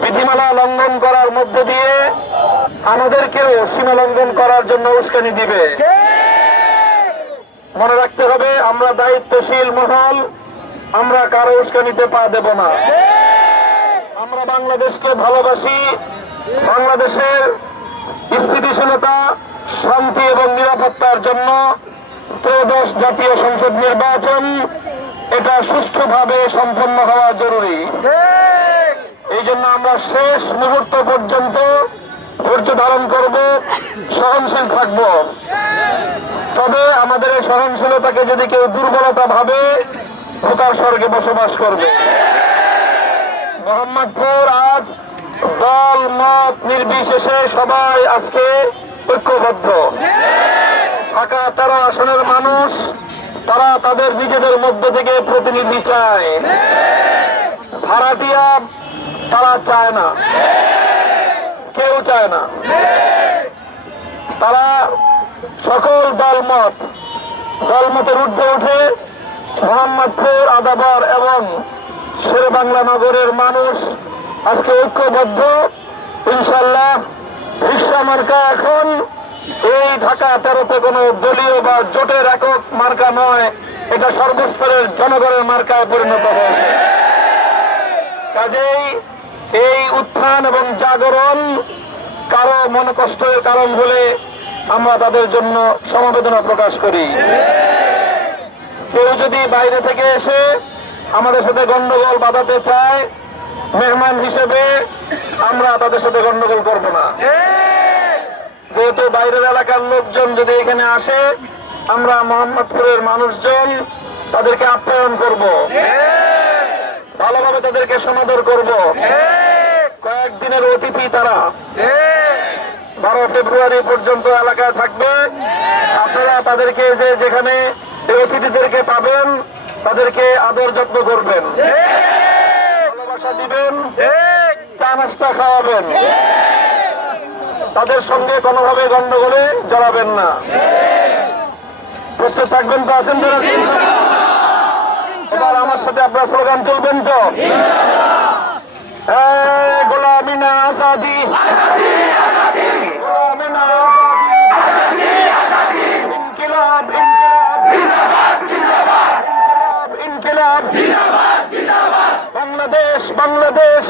বিধিমালা লঙ্ঘন করার মধ্য দিয়ে আমাদেরকেও সীমা লঙ্ঘন করার জন্য উস্কানি দিবে। মনে রাখতে হবে, আমরা দায়িত্বশীল মহল, আমরা কারো উস্কানিতে পা দেব না। আমরা বাংলাদেশকে ভালোবাসি। বাংলাদেশের স্থিতিশীলতা, শান্তি এবং নিরাপত্তার জন্য ত্রয়োদশ জাতীয় সংসদ নির্বাচন এটা সুষ্ঠুভাবে সম্পন্ন হওয়া জরুরি। এই জন্য আমরা শেষ মুহূর্ত পর্যন্ত ধৈর্য ধারণ করব, সহনশীল থাকব। তবে আমাদের এই সহনশীলতাকে যদি কেউ দুর্বলতা ভাবে, খোকার স্বর্গে বসবাস করবে। মোহাম্মদপুর আজ দল মত নির্বিশেষে সবাই আজকে ঐক্যবদ্ধ। ঢাকা 13 আসনের মানুষ তারা তাদের নিজেদের মধ্য থেকে প্রতিনিধি চায়, ভাড়াটিয়া তারা চায় না, কেউ চায় না। তারা সকল দলমতের ঊর্ধ্বে উঠে মোহাম্মদপুর, আদাবর এবং শেরেবাংলা নগরের মানুষ আজকে ঐক্যবদ্ধ। ইনশাআল্লাহ রিকশা মার্কা এখন এই ঢাকা 13তে কোন দলীয় বা জোটের একক মার্কা নয়, এটা সর্বস্তরের জনগণের মার্কায় পরিণত হয়েছে। কাজেই এই উত্থান এবং জাগরণ কারো মনকষ্টের কারণ হলে আমরা তাদের জন্য সমবেদনা প্রকাশ করি। কেউ যদি বাইরে থেকে এসে আমাদের সাথে গন্ডগোল বাঁধাতে চায়, মেহমান হিসেবে আমরা তাদের সাথে গন্ডগোল করব না। যেহেতু বাইরের এলাকার লোকজন যদি এখানে আসে, আমরা মোহাম্মদপুরের মানুষজন তাদেরকে আপ্যায়ন করব, ভালোভাবে তাদেরকে সমাদর করব। কয়েকদিনের অতিথি তারা, 12 ফেব্রুয়ারি পর্যন্ত এলাকায় থাকবে। আপনারা তাদেরকে যেখানে এই অতিথিদেরকে পাবেন তাদেরকে আদর যত্ন করবেন, ভালোবাসা দিবেন, চা নাস্তা খাওয়াবেন। তাদের সঙ্গে কোনোভাবে গন্ডগোলে জড়াবেন না। প্রস্তুত থাকবেন তো? আছেন তো? এবার আমার সাথে আপনারা স্লোগান তুলবেন তো? গোলামি না আজাদি, গোলামি না আজাদি, ইনকিলাব ইনকিলাব, ইনকিলাব জিন্দাবাদ, বাংলাদেশ বাংলাদেশ,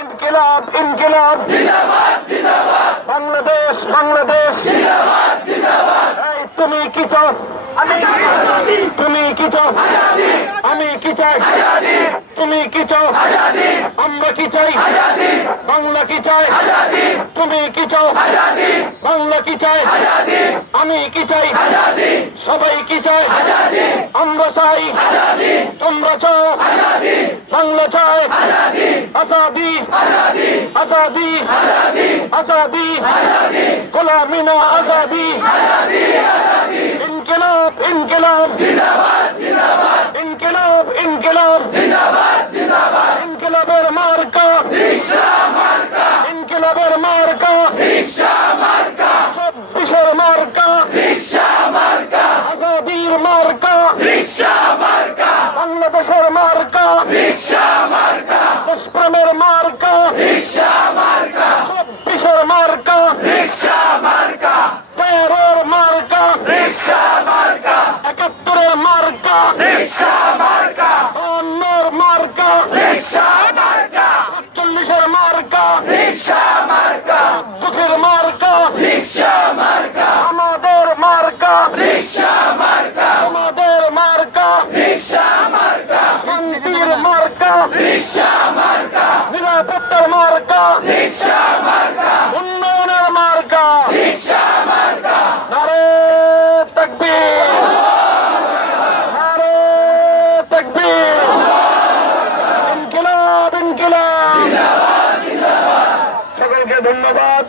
ইনকিলাব ইনকিলাব, বাংলাদেশ বাংলাদেশ। এই তুমি কি চাও? তুমি কি চাও? আমি কি চাই? তুমি কি চাও? আমরা কি চাই? বাংলা কি চাই? তুমি কি চাও? বাংলা কি চাই? আমি কি চাই? সবাই কি চাই? আমরা চাই, তোমরা চাও, বাংলা চাই। আজাদি আজাদি আজাদি, গোলামি না আজাদি। ইনকিলাব ইনকিলাব, ইনকিলাব ইনকিলাব, ইনকিলাবের মার্কা, ইনকিলাবের মার্কা, 26-এর মার্কা, আজাদির মার্কা, বাংলাদেশের মার্কা, দেশপ্রেমের মার্কা, 26-এর মার্কা, 13-এর মার্কা, 71-এর মার্কা, 52-এর মার্কা, 41-এর মার্কা, দুঃখের মার্কা, আমাদের মার্কা, আমাদের মার্কা, শান্তির মার্কা, নিরাপত্তার মার্কা, উন্নয়নের মার্কা। নারে তাকবীর, নারে তাকবীর, ইনকিলাব ইনকিলাব। সকলকে ধন্যবাদ।